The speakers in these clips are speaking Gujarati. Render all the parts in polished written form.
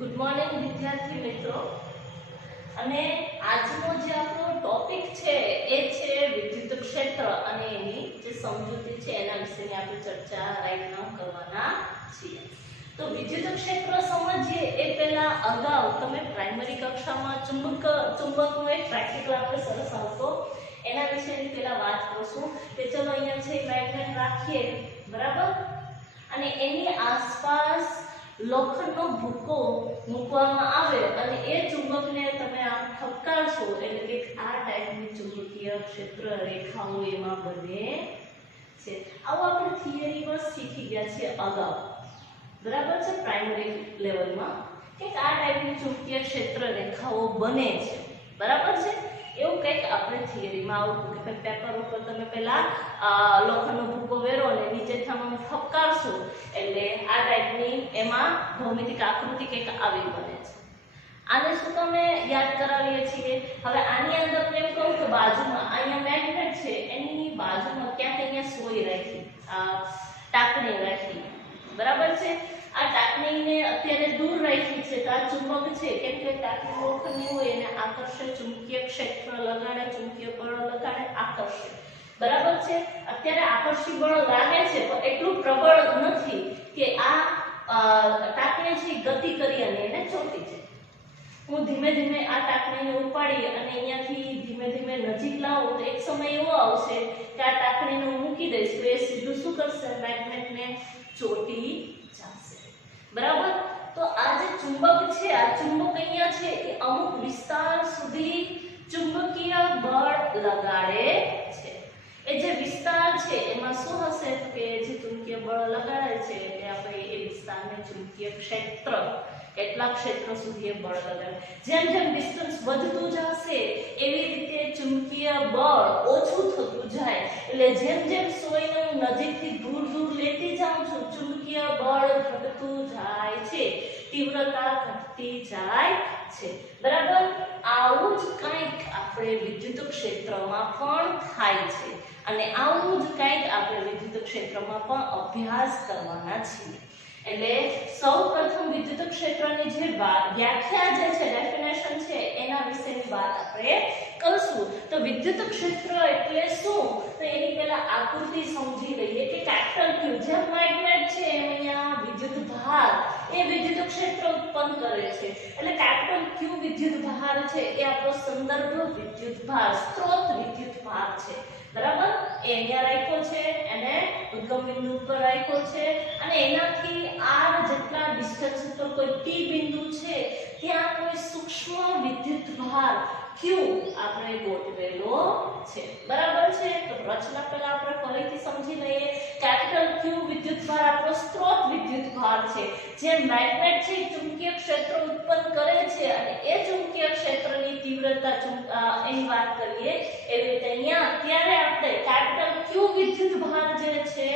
ગુડ મોર્નિંગ વિદ્યાર્થી મિત્રો। અને આજનો જે આપણો ટોપિક છે એ છે વિદ્યુત ક્ષેત્ર અને એની જે સમજૂતી છે એના વિશેની આપણે ચર્ચા રાઈટ નાઉ કરવાના છીએ। તો વિદ્યુત ક્ષેત્ર સમજીએ એ પહેલા અગાઉ તમે પ્રાઇમરી કક્ષામાં ચુંબકનો એક પ્રેક્ટિકલ આપણે સરસ આવતો એના વિશેની પહેલા વાત કરશું કે ચલો અહીંયા છે મેગ્નેટ રાખીએ, બરાબર, અને એની આસપાસ લોખંડનો ભૂકો મૂકવામાં આવે અને એ ચુંબકને તમે આમ ઠપકારશો એટલે કે આ ટાઈપની ચુંબકીય ક્ષેત્ર રેખાઓ એમાં બને છે। આવું આપણે થિયરીમાં શીખી ગયા છીએ અગાઉ, બરાબર છે, પ્રાઇમરી લેવલમાં કે આ ટાઈપની ચુંબકીય ક્ષેત્ર રેખાઓ બને છે, બરાબર છે। એવું કંઈક આપણે થિયરીમાં આવું કે પેપર ઉપર તમે પહેલા લોખંડનો ભૂકો વેરો અને નીચેથી આમ ઠપકારશો એટલે આ ટાઈપની એમાં ભૌમિતિક આકૃતિ કંઈક આવી બને છે। આને શું તમે યાદ કરાવીએ છીએ? હવે આની અંદર હું એમ કહું કે બાજુમાં અહીંયા મેગ્નેટ છે, એની બાજુમાં ક્યાંક અહીંયા સોય રાખી, ટાંકણી રાખી, બરાબર છે। આ ટાંકણીને અત્યારે દૂર રાખી છે તો આ ચુંબક છે, કેમ કે ટાંકણી લોખંડની હોય એને આકર્ષે, ચુંબકીય ક્ષેત્ર લગાડે, ચુંબકીય બળ લગાડે, આકર્ષે, બરાબર છે। અત્યારે આકર્ષી બળ લાગે છે પણ એટલું પ્રબળ નથી કે આ ટાંકણી છે ગતિ કરી અને એને ચોંટી જાય। હું ધીમે ધીમે આ ટાંકણીને ઉપાડી અને અહીંયાથી ધીમે ધીમે નજીક લાવું તો એક સમય એવો આવશે કે આ ટાંકણીને હું મૂકી દઈશ તો એ સીધું શું કરશે? મેગ્નેટને ચોંટી જશે, બરાબર। તો આ જે ચુંબક છે, આ ચુંબક અહીંયા છે એ અમુક વિસ્તાર સુધી ચુંબકીય બળ લગાડે છે। એ જે વિસ્તાર છે એમાં શું હશે કે જે ચુંબકીય બળ લગાડે છે એટલે આપણે એ વિસ્તારને ચુંબકીય ક્ષેત્ર, કેટલા ક્ષેત્ર સુધી બળ લગાડે, જેમ જેમ ડિસ્ટન્સ વધતું જશે એવી રીતે ચુંબકીય બળ ઓછું થતું જાય। એટલે જેમ જેમ સોયને હું નજીકથી દૂર દૂર લેતી જાઉં છું ચુંબકીય બળ ઘટતું જાય છે, તીવ્રતા ઘટતી જાય છે, બરાબર। આવું જ કંઈક આપણે વિદ્યુત ક્ષેત્રમાં પણ થાય છે અને આવું જ કંઈક આપણે વિદ્યુત ક્ષેત્રમાં પણ અભ્યાસ કરવાના છીએ। એટલે સૌપ્રથમ વિદ્યુત ક્ષેત્રની જે વ્યાખ્યા જે છે, ડેફિનેશન છે, એના વિશેની વાત આપણે કરશું। તો વિદ્યુત ક્ષેત્ર એટલે શું? તો એની પહેલા આકૃતિ સમજી લઈએ કે કેપિટલ Q જેમ મેગ્નેટ છે એમ અહીંયા વિદ્યુત ભાર એ વિદ્યુત ક્ષેત્ર ઉત્પન્ન કરે છે। એટલે કેપિટલ Q વિદ્યુત ભાર છે એ આપણો સંદર્ભ વિદ્યુત ભાર, સ્ત્રોત વિદ્યુત ભાર છે, બરાબર। એ અહીંયા રાખ્યો છે, એને ઉદ્ગમ બિંદુ ઉપર રાખ્યો છે અને એનાથી r જેટલા ડિસ્ટન્સ ઉપર કોઈ P બિંદુ છે ત્યાં કોઈ સૂક્ષ્મ વિદ્યુત ભાર Q આપણે ગોઠવેલો છે, બરાબર છે। તો રચના પહેલા આપણે ફરીથી સમજી લઈએ। કેપિટલ Q વિદ્યુત ભાર આપણો સ્ત્રોત વિદ્યુત ભાર છે। જે મેગ્નેટ છે ચુંબકીય ક્ષેત્ર ઉત્પન્ન કરે છે અને એ ચુંબકીય ક્ષેત્રની તીવ્રતા એની વાત કરીએ એવી રીતે અહીંયા અત્યારે આપણે કેપિટલ Q વિદ્યુત ભાર જે છે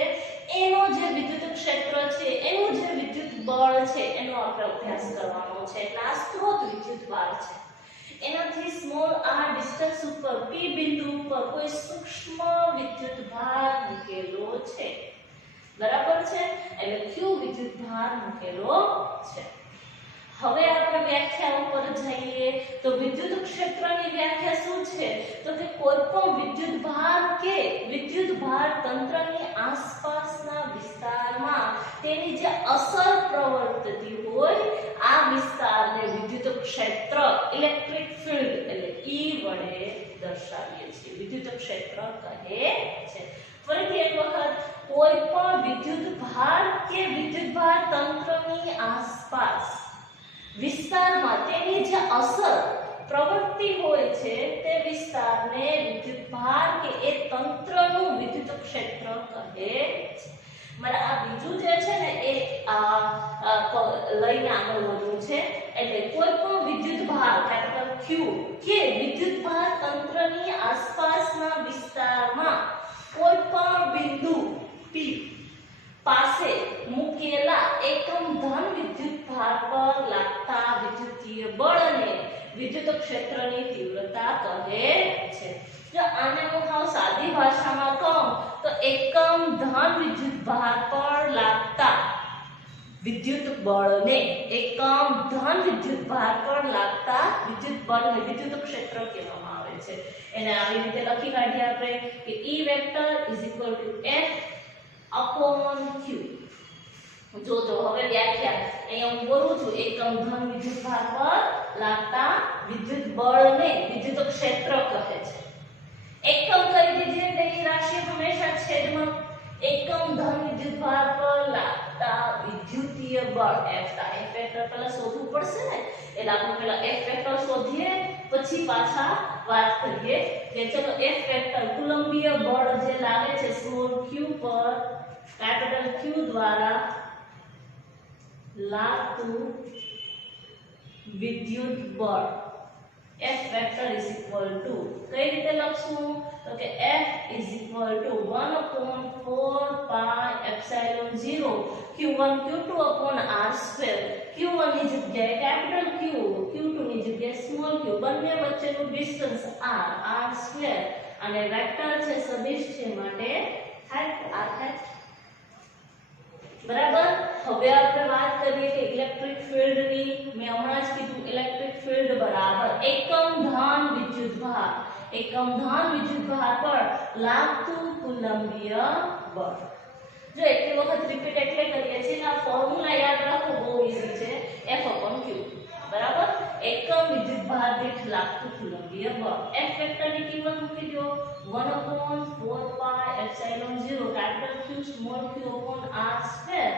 એનો જે વિદ્યુત ક્ષેત્ર છે એનું જે વિદ્યુત બળ છે એનો આપણે અભ્યાસ કરવાનો છે। એટલે આ સ્ત્રોત વિદ્યુત ભાર છે, એનાથી સ્મોલ r ડિસ્ટન્સ ઉપર P બિંદુ ઉપર કોઈ સૂક્ષ્મ વિદ્યુત ભાર મૂકેલો છે, બરાબર છે। એટલે Q વિદ્યુત ભાર મૂકેલો છે। હવે આપણે વ્યાખ્યા ઉપર જઈએ તો વિદ્યુત ક્ષેત્રની વ્યાખ્યા શું છે? તો કે કોઈ પણ વિદ્યુત ભાર કે વિદ્યુત ભાર તંત્રની આસપાસના વિસ્તારમાં તેની જે અસર પ્રવર્તતી હોય આ વિસ્તારને વિદ્યુત ક્ષેત્ર, ઇલેક્ટ્રિક ફિલ્ડ એટલે E વડે દર્શાવીએ છીએ, વિદ્યુત ક્ષેત્ર કહે છે। ફરીથી એક વખત, કોઈ પણ વિદ્યુત ભાર કે વિદ્યુત ભાર તંત્રની આસપાસ વિસ્તારમાં તેની જે અસર પ્રવૃત્તિ હોય છે તે વિસ્તારને વિદ્યુત ભાર કે એ તંત્રનું વિદ્યુત ક્ષેત્ર કહે છે। મારે આ બીજું જે છે ને એ લઈને આગળ વધવું છે। એટલે કોઈ પણ વિદ્યુત ભાર કેપિટલ Q કે વિદ્યુત ભાર તંત્રની આસપાસના વિસ્તારમાં કોઈ પણ બિંદુ P પાસે મૂકેલા એકમ ધન વિદ્યુત ભાર પર લાગતા વિદ્યુતીય બળને વિદ્યુત ક્ષેત્રની તીવ્રતા કહે છે। જો આને હું હાવ સાદી ભાષામાં કહું તો એકમ ધન વિદ્યુત ભાર પર લાગતા વિદ્યુત બળને એકમ ધન વિદ્યુત ભાર પર લાગતા વિદ્યુત બળને વિદ્યુત ક્ષેત્ર કહેવામાં આવે છે. એને આવી રીતે લખી કાઢીએ આપણે કે E vector F upon Q. જો હવે વ્યાખ્યા અહીંયા હું બોલું છું એકમ ધન વિદ્યુત ભાર પર લાગતા વિદ્યુત બળને વિદ્યુત ક્ષેત્ર કહે છે. એકમ કરી દીધી એટલે એ રાશિ હંમેશા છેદમાં એકમ ધન વિદ્યુત ભાર પર લાગતા વિદ્યુતીય બળ F વેક્ટર પહેલા શોધવું પડશે ને, એટલે આપણે પહેલા F વેક્ટર શોધીએ પછી પાછા વાત કરીએ કે ચલો F વેક્ટર કુલંબીય બળ જે લાગે છે સ્મોલ q પર કેપિટલ Q દ્વારા લાગતું વિદ્યુત બળ F vector is equal to કઈ રીતે લખશું તો કે F is equal to 1/4 pi epsilon 0 q1 q2 upon r square. q1 ની જગ્યાએ કેપિટલ Q, q2 ની જગ્યાએ સ્મોલ q, બંને વચ્ચેનું ડિસ્ટન્સ r સ્ક્વેર અને વેક્ટર છે સદિશ છે માટે થાય r થાય. બરાબર. હવે આપણે વાત કરીએ કે ઇલેક્ટ્રિક ફિલ્ડની. મેં હમણાં જ કીધું ઇલેક્ટ્રિક ફિલ્ડ બરાબર એકમ ધન વિદ્યુત ભાર પર લાગતું કુલંબીય બળ. જો એટલી વખત રિપીટ એટલે કરીએ છીએ આ ફોર્મ્યુલા યાદ રાખો, બહુ ઈઝી છે. F/Q બરાબર એકમ વિદ્યુત ભાર દીઠ લાગતું કુલંબીય બળ. F વેક્ટરની કિંમત મૂકી દો 1/4 પાઈ epsilon 0 capital Q small q upon r square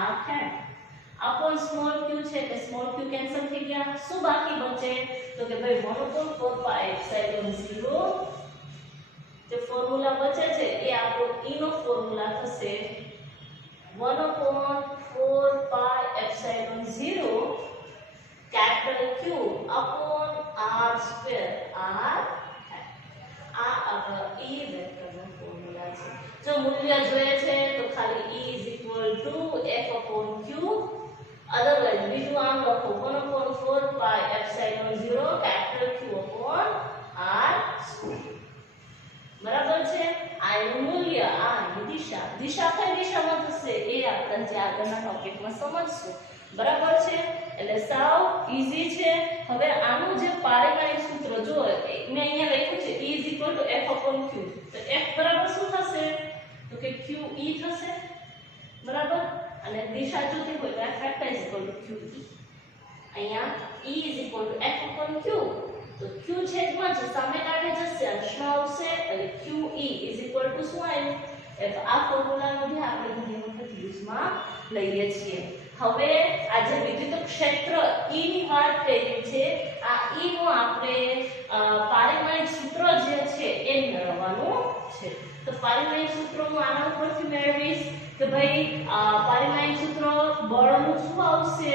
r hat upon small q છે કે સ્મોલ q કેન્સલ થઈ ગયા. શું બાકી બચે તો કે ભાઈ 1/4 પાઈ એપ્સિલોન 0 જે ફોર્મ્યુલા બચે છે એ આપણો E નો ફોર્મ્યુલા થશે 1/4 પાઈ epsilon 0 capital Q upon r square r આ આપણો E વેક્ટરનો ફોર્મ્યુલા છે. જો મૂલ્ય જોઈએ છે તો ખાલી E is equal to F/Q, otherwise બીજું આમ લખો 1/4 પાઈ epsilon 0 capital Q upon r square. બરાબર છે. આ એનું મૂલ્ય, આ એની દિશા કઈ દિશામાં થશે એ આપણે જે આગળના ટોપિકમાં સમજશું. બરાબર છે. એટલે સાવ ઈઝી છે. હવે આનું જે પારિમાણિક સૂત્ર જો મેં અહીંયા લખ્યું છે E is equal to F/Q, તો F બરાબર શું થશે તો કે QE થશે. બરાબર. અને દિશા જોતી હોય તો F vector is equal to QE. અહીંયા E is equal to F/Q, તો Q છેદમાં છે સામે કાઢે જશે અંશમાં આવશે એટલે QE is equal to શું આવ્યું F. આ ફોર્મ્યુલાનો જે આપણે ઘણી વખત યુઝમાં લઈએ છીએ. હવે આ જે વિદ્યુત ક્ષેત્ર E ની વાત કરી છે, આ E નું આપણે પારિમાણિક સૂત્ર જે છે એ મેળવવાનું છે. તો પારિમાણિક સૂત્ર હું આના ઉપરથી મેળવીશ કે ભાઈ પારિમાણિક સૂત્ર બળનું શું આવશે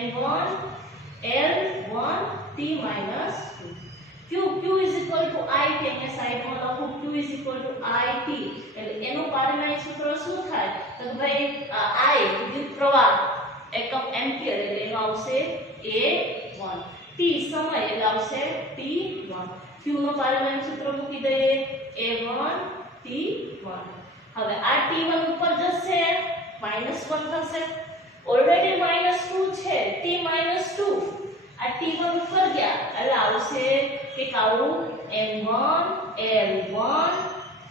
N1 L1 T - 2 Q is equal to IT. અહીંયા સાઈડમાં લખો Q is equal to IT એટલે એનું પારિમાણિક સૂત્ર શું થાય તો ભાઈ I વિદ્યુત પ્રવાહ એકમ એમ્પિયર એટલે એનો આવશે A1. T સમય એટલે આવશે T1. Q નો પારિમાણિક સૂત્ર મૂકી દઈએ A1 T1. હવે આ T1 ઉપર જશે -1 થશે. ઓલરેડી -2 છે T - 2. આ T1 ઉપર ગયા એટલે આવશે કે આવું N1 L1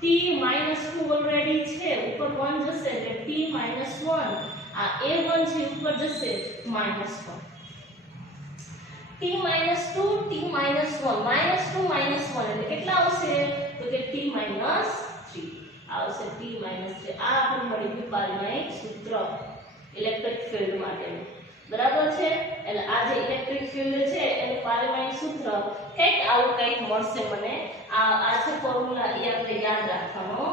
T - 2 ઓલરેડી છે ઉપર 1 જશે એટલે T - 1. આ A1 છે ઉપર જશે -1. T - 2 T - 1 -2 - 1 એટલે કેટલા આવશે તો કે T - 3 આવશે. T - 3 આ આપણને મળી ગયું પારિમાણિક સૂત્ર ઇલેક્ટ્રિક ફિલ્ડ માટેનું. બરાબર છે. એટલે આ જે ઇલેક્ટ્રિક ફિલ્ડ છે એનું પારિમાણિક સૂત્ર કંઈક આવું કંઈક મળશે મને. આ છે ફોર્મ્યુલા એ આપણે યાદ રાખવાનો.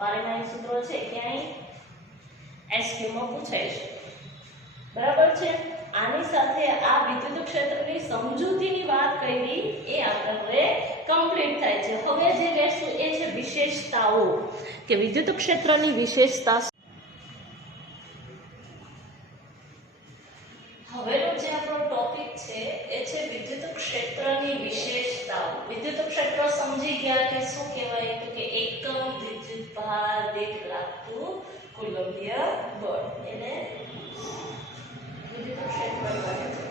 પારિમાણિક સૂત્ર છે ક્યાંય SQ માં પૂછાય છે. બરાબર છે. આની સાથે આ વિદ્યુત ક્ષેત્રની સમજૂતીની વાત કરી એ આપણે હવે કમ્પ્લીટ થાય છે. હવે જે લેશું એ છે વિશેષતાઓ કે વિદ્યુત ક્ષેત્રની વિશેષતા. હવેનો જે આપણો ટોપિક છે એ છે વિદ્યુત ક્ષેત્રની વિશેષતાઓ. વિદ્યુત ક્ષેત્ર સમજી ગયા કે શું કહેવાય તો કે એકમ વિદ્યુત ભાર દીઠ લાગતું કુલંબીય બળ એને વિદ્યુત ક્ષેત્ર કહે છે.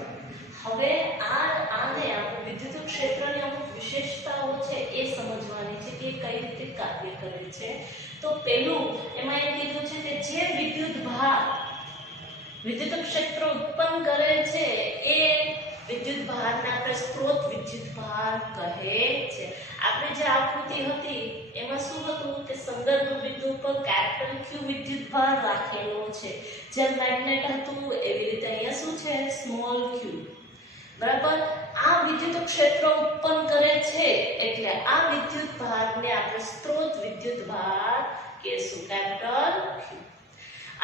હવે આને આપણે વિદ્યુત ક્ષેત્રની અમુક વિશેષતાઓ છે એ સમજવાની છે કે કઈ રીતે કાર્ય કરે છે. તો પહેલું એમાં એમ કીધું છે કે જે વિદ્યુત ભાર વિદ્યુત ક્ષેત્ર ઉત્પન્ન કરે છે એ વિદ્યુત ભારને આપણે સ્ત્રોત વિદ્યુત ભાર કહે છે. આપણે જે આકૃતિ હતી એમાં શું હતું કે સંદર્ભ બિંદુ પર કેપિટલ ક્યુ વિદ્યુત ભાર રાખેલો છે. જેમ મેગ્નેટ હતું એવી રીતે અહીંયા શું છે સ્મોલ ક્યુ. બરાબર. આ વિદ્યુત ક્ષેત્ર ઉત્પન્ન કરે છે એટલે આ વિદ્યુત ભારને આપણે સ્ત્રોત વિદ્યુત ભાર કહેશું કેપિટલ ક્યુ.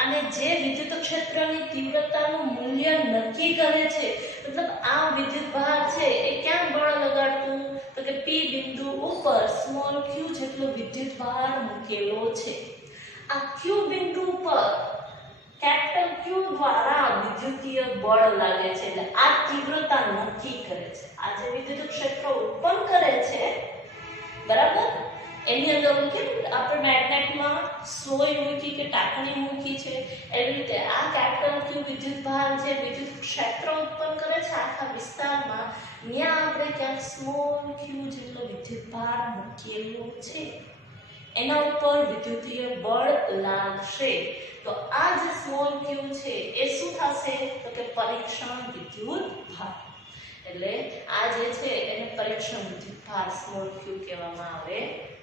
અને જે વિદ્યુત ક્ષેત્રની તીવ્રતાનું મૂલ્ય નક્કી કરે છે મતલબ આ વિદ્યુત ભાર છે એ ક્યાં બળ લગાડતું તો કે P બિંદુ ઉપર સ્મોલ q જેટલો વિદ્યુત ભાર મૂકેલો છે. આ q બિંદુ પર કેપિટલ Q દ્વારા વિદ્યુતીય બળ લાગે છે એટલે આ તીવ્રતા નક્કી કરે છે. આ જે વિદ્યુત ક્ષેત્ર ઉત્પન્ન કરે છે બરાબર એની અંદર કેમ આપણે મેગ્નેટમાં સોય મૂકી કે ટાંકણી મૂકી છે એવી રીતે આ કેપિટલ Q વિદ્યુત ભાર જે વિદ્યુત ક્ષેત્ર ઉત્પન્ન કરે છે આખા વિસ્તારમાં ત્યાં આપણે ક્યાંક સ્મોલ q જેટલો વિદ્યુત ભાર મૂકેલો છે. એના ઉપર વિદ્યુતીય બળ લાગશે તો આ જે સ્મોલ q છે એ શું થશે તો કે પરીક્ષણ વિદ્યુત ભાર. એટલે આ જે છે એને પરીક્ષણ વિદ્યુત ભાર સ્મોલ q કહેવામાં આવે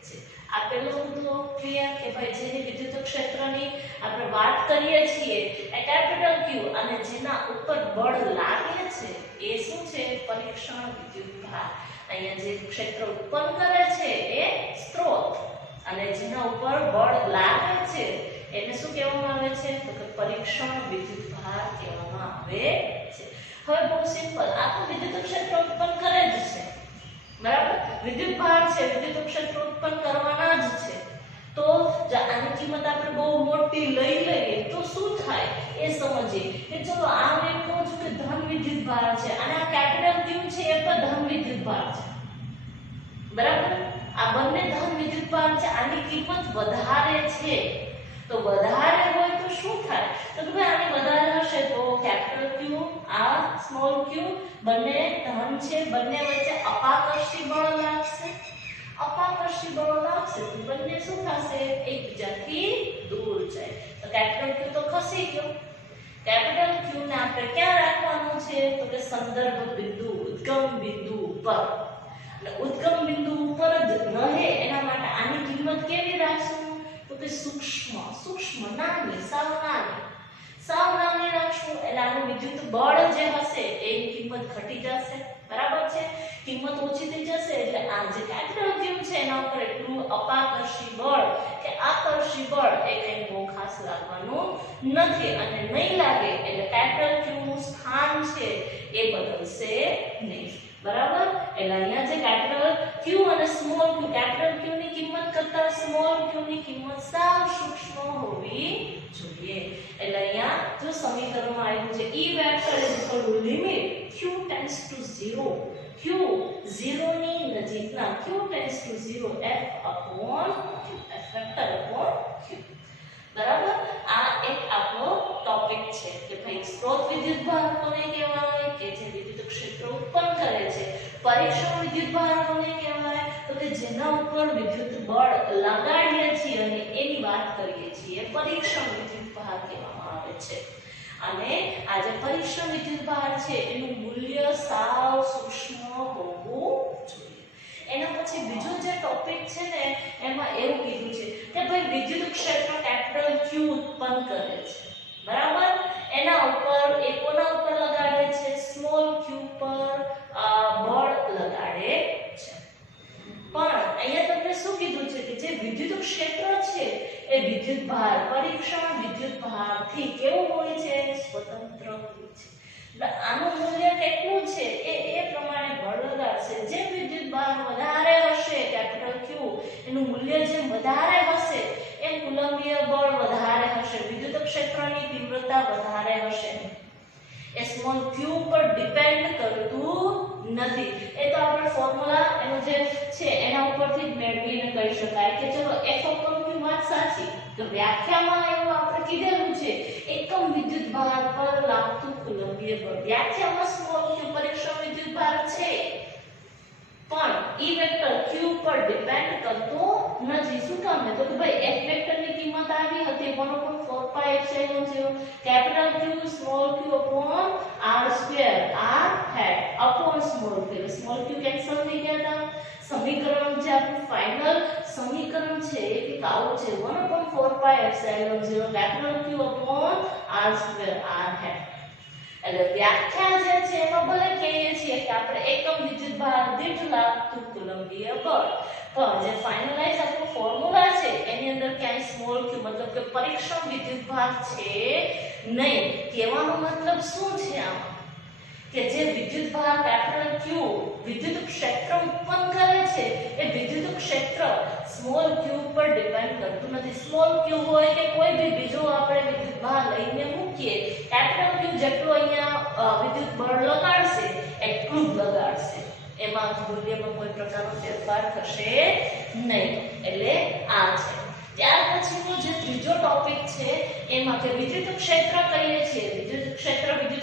છે. આ પેલું તો ક્લિયર કે ભાઈ જેની વિદ્યુત ક્ષેત્રની આપણે વાત કરીએ છીએ એ કેપિટલ Q અને જેના ઉપર બળ લાગે છે એ શું છે પરીક્ષણ વિદ્યુત ભાર. અહીંયા જે ક્ષેત્ર ઉત્પન્ન કરે છે એ સ્ત્રોત અને જેના ઉપર બળ લાગે છે એને શું કહેવામાં આવે છે તો કે પરીક્ષણ વિદ્યુત ભાર કહેવામાં આવે છે. હવે બહુ સિમ્પલ આ તો વિદ્યુત ક્ષેત્ર ઉત્પન્ન કરે જ છે બરાબર. વિદ્યુત ભાર છે વિદ્યુત ક્ષેત્ર ઉત્પન્ન કરવાના જ છે. તો જો આની કિંમત આપણે બહુ મોટી લઈ લઈએ તો શું થાય એ સમજીએ કે ચલો આ મેં કહું છું કે ધન વિદ્યુત ભાર છે અને આ કેપિટલ Q છે એ પણ ધન વિદ્યુત ભાર છે બરાબર. આ બંને ધન વિદ્યુત ભાર છે આની કિંમત વધારે છે તો વધારે હોય તો શું થાય તો કે ભાઈ આની વધારે હશે તો કેપિટલ Q આ સ્મોલ q બંને ધન છે બંને વચ્ચે અપાકર્ષી બળ લાગશે. અપાકર્ષી બળ લાગશે તો બંને શું થશે એકબીજાથી દૂર જાય તો કેપિટલ Q તો ખસી ગયો. કેપિટલ Q ને આપણે ક્યાં રાખવાનું છે તો કે સંદર્ભ બિંદુ ઉદ્ગમ બિંદુ પર. એટલે ઉદ્ગમ બિંદુ ઉપર જ રહે એના માટે આની કિંમત કેવી રાખશું તો કે સૂક્ષ્મ નાની સાવ નાની રાખશું એટલે આનું વિદ્યુત બળ જે હશે એની કિંમત ઘટી જશે બરાબર છે. કિંમત ઓછી થઈ જશે એટલે આ જે કેપિટલ Q છે એના ઉપર એટલું અપાકર્ષી બળ કે આકર્ષી બળ એ કંઈ બહુ ખાસ લાગવાનું નથી અને નહીં લાગે એટલે કેપિટલ Q નું સ્થાન છે એ બદલશે નહીં બરાબર. એટલે અહીંયા જે કેપિટલ Q અને સ્મોલ q કેપિટલ Q ની કિંમત કરતા સ્મોલ q ની કિંમત સાવ સૂક્ષ્મ હોવી જોઈએ. એટલે અહીંયા જો સમીકરણમાં આવ્યું છે E vector is equal to limit q tends to 0 q 0 ની નજીકના q tends to 0 f upon q f vector upon q બરાબર. આ એક આપણો ટોપિક છે કે ભાઈ સ્ત્રોત વિદ્યુત ભાર કોને કહેવાય કે જે વિદ્યુત ક્ષેત્ર ઉત્પન્ન કરે છે. પરીક્ષણ વિદ્યુત ભાર કોને કહેવાય તો કે જેના ઉપર વિદ્યુત બળ લગાડીએ છીએ અને એની વાત કરીએ છીએ પરીક્ષણ વિદ્યુત ભાર કહેવામાં આવે છે. અને આ જે પરીક્ષણ વિદ્યુત ભાર છે એનું મૂલ્ય સાવ સૂક્ષ્મ હોવું જોઈએ. એના પછી બીજો જે ટોપિક છે ને એમાં એવું કીધું છે કે ભાઈ વિદ્યુત ક્ષેત્ર કેપિટલ Q ઉત્પન્ન કરે છે બરાબર. એના ઉપર કોના ઉપર લગાડે છે સ્મોલ q પર બળ લગાડે છે. પણ અહીંયા તમને શું કીધું છે કે જે વિદ્યુત ક્ષેત્ર છે એ વિદ્યુત ભાર પરીક્ષણ વિદ્યુત ભારથી કેવું હોય છે સ્વતંત્ર હોય છે. આનું મૂલ્ય કેટલું છે એ પ્રમાણે બળ લગાડશે. જેમ વિદ્યુત ભાર વધારે હશે કેપિટલ Q એનું મૂલ્ય જેમ વધારે હશે એમ કુલંબીય બળ વધારે હશે. વિદ્યુત ક્ષેત્રની તીવ્રતા વધારે હશે. એ સ્મોલ q પર ડિપેન્ડ કરતું નથી. એ તો આપણે ફોર્મ્યુલા એનો જે છે એના ઉપરથી મેળવીને કહી શકાય કે ચલો f upon q વાત સાચી તો વ્યાખ્યામાં એવું આપણે કીધેલું છે એકમ વિદ્યુત ભાર પર લાગતું કુલંબીય બળ. વ્યાખ્યામાં સ્મોલ q પરીક્ષણ વિદ્યુત ભાર છે પણ E વેક્ટર q પર ડિપેન્ડ કરતો નથી. શું કામ ને તો કે ભાઈ F વેક્ટર ની કિંમત આવી હતી 1/4π0 capital Q small q upon r square r hat upon small q cancel થઈ ગયા હતા. સમીકરણ જે આપણું ફાઇનલ સમીકરણ છે એ આવું છે 1/4π0 capital Q upon r square r hat. એટલે વ્યાખ્યા જે છે એમાં ભલે કહીએ છીએ કે આપણે એકમ વિદ્યુત ભાર દીઠ લાગતું કુલંબીય બળ પણ જે ફાઇનલાઇઝ આપણું ફોર્મ્યુલા છે એની અંદર ક્યાંય સ્મોલ q મતલબ કે પરીક્ષણ વિદ્યુત ભાર છે નહીં. કહેવાનો મતલબ શું છે આમાં કે જે વિદ્યુત ભાર કેપિટલ Q વિદ્યુત ક્ષેત્ર ઉત્પન્ન કરે છે એ વિદ્યુત ક્ષેત્ર સ્મોલ q પર ડિપેન્ડ કરતું નથી. સ્મોલ q હોય કે કોઈ બી બીજો આપણે વિદ્યુત ભાર લઈને મૂકીએ કેપિટલ Q જેટલું અહીંયા વિદ્યુત બળ લગાડશે એટલું જ લગાડશે. એમાં મૂલ્યમાં કોઈ પ્રકારનો ફેરફાર થશે નહીં. એટલે આ છે. ત્યાર પછીનો જે ત્રીજો ટોપિક છે એમાં કે વિદ્યુત ક્ષેત્ર કહીએ છીએ વિદ્યુત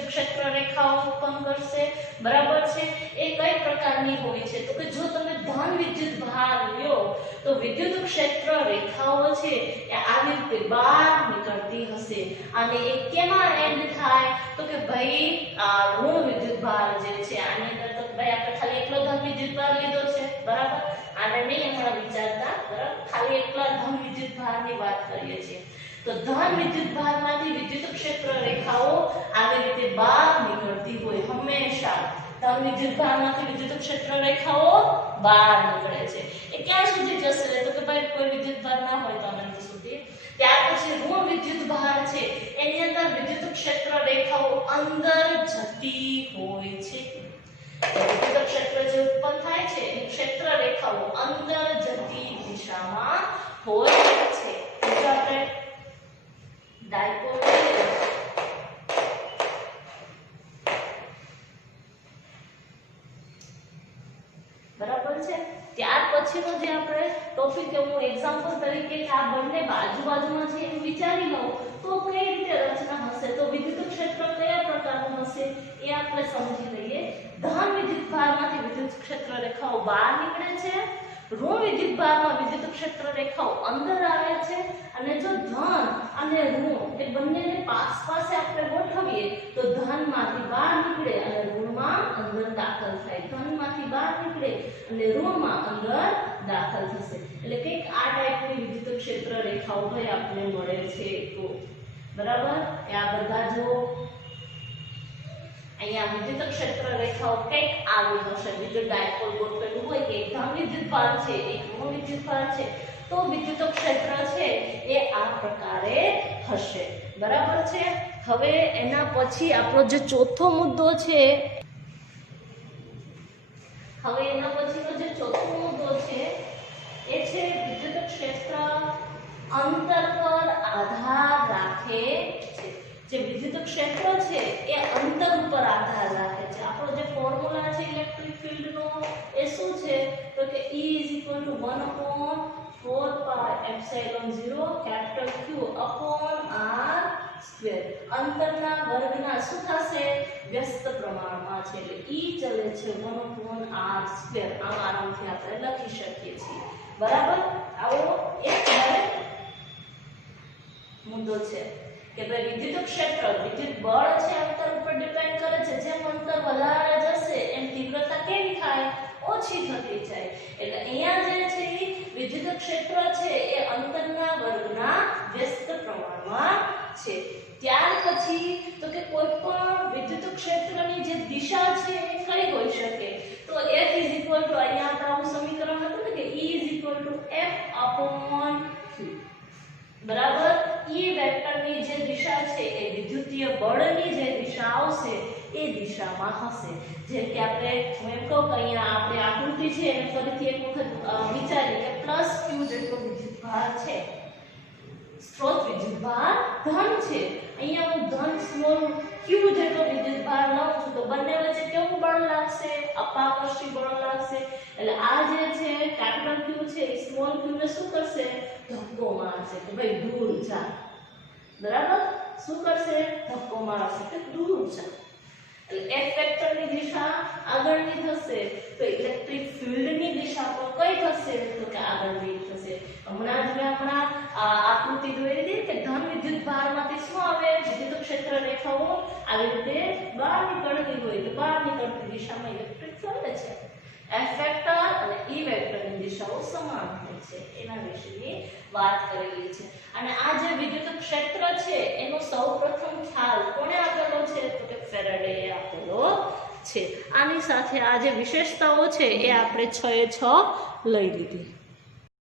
ક્ષેત્ર રેખાઓ ઉત્પન્ન કરશે. બરાબર છે. એ કઈ પ્રકારની હોય છે તો કે જો તમે ધન વિદ્યુત ભાર લ્યો તો વિદ્યુત ક્ષેત્ર રેખાઓ છે એ આવી રીતે બહાર નીકળતી હશે અને એ કેમાં એન્ડ થાય તો કે ભાઈ આ ઋણ વિદ્યુત ભાર જે છે આની અંદર તો ભાઈ આપણે ખાલી એકલો ધન વિદ્યુત ભાર લીધો છે. બરાબર. આને નહીં હમણાં વિચારતા. બરાબર. ખાલી એકલા ધન વિદ્યુત ભારની વાત કરીએ છીએ. તો ધન વિદ્યુત ભારમાંથી વિદ્યુત ક્ષેત્ર રેખાઓ આવી રીતે બહાર નીકળતી હોય હંમેશા. ધન વિદ્યુત ભારમાંથી વિદ્યુત ક્ષેત્ર રેખાઓ બહાર નીકળે છે. એ ક્યાં સુધી જશે તો કે ભાઈ કોઈ વિદ્યુત ભાર ના હોય તો અનંત સુધી. ત્યાર પછી ઋણ વિદ્યુત ભાર છે એની અંદર વિદ્યુત ક્ષેત્ર રેખાઓ અંદર જતી હોય છે. વિદ્યુત ક્ષેત્ર જે ઉત્પન્ન થાય છે એની ક્ષેત્ર રેખાઓ અંદર જતી દિશામાં હોય છે. જો આપણે ડાયપોલ બરાબર છે. ત્યાર પછીનો જે આપણે ટોપિક હું એક્ઝામ્પલ તરીકે કે આ બંને બાજુમાં છે એવું વિચારી લઉં તો કઈ રીતે રચના હશે તો વિદ્યુત ક્ષેત્ર કયા પ્રકારનું હશે એ આપણે સમજી લઈએ. ધન વિદ્યુત ભારમાંથી વિદ્યુત ક્ષેત્ર રેખાઓ બહાર નીકળે છે. ઋણ વિદ્યુત ભારમાં વિદ્યુત ક્ષેત્ર રેખાઓ અંદર આવે છે અને જો ધન અને ઋણ એ બંનેને પાસે આપણે ગોઠવીએ તો ધનમાંથી બહાર નીકળે અને ઋણમાં અંદર દાખલ થાય. ધનમાંથી બહાર નીકળે અને ઋણમાં અંદર દાખલ થશે. એટલે કંઈક આ ટાઈપની વિદ્યુત ક્ષેત્ર રેખાઓ ભાઈ આપણને મળે છે. તો બરાબર. આ બધા જો અહીંયા વિદ્યુત ક્ષેત્ર રેખાઓ કંઈક આવી હશે. વિદ્યુત ડાયપોલ ગોઠવેલું હોય કે ધન વિદ્યુત ભાર છે એક ઋણ વિદ્યુત ભાર છે તો વિદ્યુત ક્ષેત્ર છે એ આ પ્રકારે હશે. બરાબર છે. હવે એના પછી આપણો જે ચોથો મુદ્દો છે એ છે વિદ્યુત ક્ષેત્ર અંતર પર આધાર રાખે છે. જે વિદ્યુત ક્ષેત્ર છે એ અંતર ઉપર આધાર રાખે છે. આપણો જે ફોર્મ્યુલા છે ઇલેક્ટ્રિક ફિલ્ડનો એ શું છે તો કે E = 1/4πε0 capital Q upon r square. અંતરના વર્ગના શું થશે વ્યસ્ત પ્રમાણમાં છે એટલે E ચલે છે 1/r સ્ક્વેર. આમ આરામથી આપણે લખી શકીએ છીએ. બરાબર. આવો એક મુદ્દો છે કે ભાઈ વિદ્યુત ક્ષેત્ર વિદ્યુત બળ છે અંતર ઉપર ડિપેન્ડ કરે છે. જેમ અંતર વધારે જશે એમ તીવ્રતા કેવી થાય ઓછી થતી જાય. એટલે અહીંયા જે છે વિદ્યુત ક્ષેત્ર છે એ અંતરના વર્ગના વ્યસ્ત પ્રમાણમાં છે. ત્યાર પછી તો કે કોઈ પણ વિદ્યુત ક્ષેત્રની જે દિશા છે એ કઈ હોઈ શકે તો F અહીંયા આપણું સમીકરણ હતું ને કે E F/q. બરાબર. E વેક્ટરની જે દિશા છે એ વિદ્યુતીય બળની જે દિશા આવશે એ દિશામાં હશે. જેમ કે આપણે હું એમ કહું કે અહીંયા આપણે આકૃતિ છે એને ફરીથી એક વખત વિચારીએ કે +q જેટલો વિદ્યુત ભાર છે. સ્ત્રોત વિદ્યુત ભાર ધન છે. અહીંયા હું ધન સ્મોલ q જેટલો વિદ્યુત ભાર લઉં છું તો બંને વચ્ચે કેવું બળ લાગશે અપાકર્ષી બળ લાગશે. એટલે આ જે છે કેપિટલ Q છે એ સ્મોલ q ને શું કરશે ધક્કો મારશે. તો કે ભાઈ દૂર જા, બરાબર. શું કરશે? ધક્કો મારશે કે દૂર જા. એટલે એફ વેક્ટરની દિશા આગળની થશે તો ઇલેક્ટ્રિક ફિલ્ડની દિશા પણ કઈ થશે? તો કે આગળની થશે. હમણાં જ મેં આકૃતિ દોરી હતી કે ધન વિદ્યુત ભારમાંથી શું આવે? વિદ્યુત ક્ષેત્ર રેખાઓ આવી રીતે બહાર નીકળતી હોય તો બહાર નીકળતી દિશામાં ઇલેક્ટ્રિક ફિલ્ડ છે. એફ વેક્ટર અને ઈ વેક્ટરની દિશાઓ સમાન હોય છે, એના વિશેની વાત કરેલી છે. અને આ જે વિદ્યુત ક્ષેત્ર છે એનો સૌપ્રથમ ખ્યાલ કોણે આપેલો છે? તો કે ફેરાડેએ આપેલો છે. આની સાથે આ જે વિશેષતાઓ છે એ આપણે 6 એ 6 લઈ લીધી.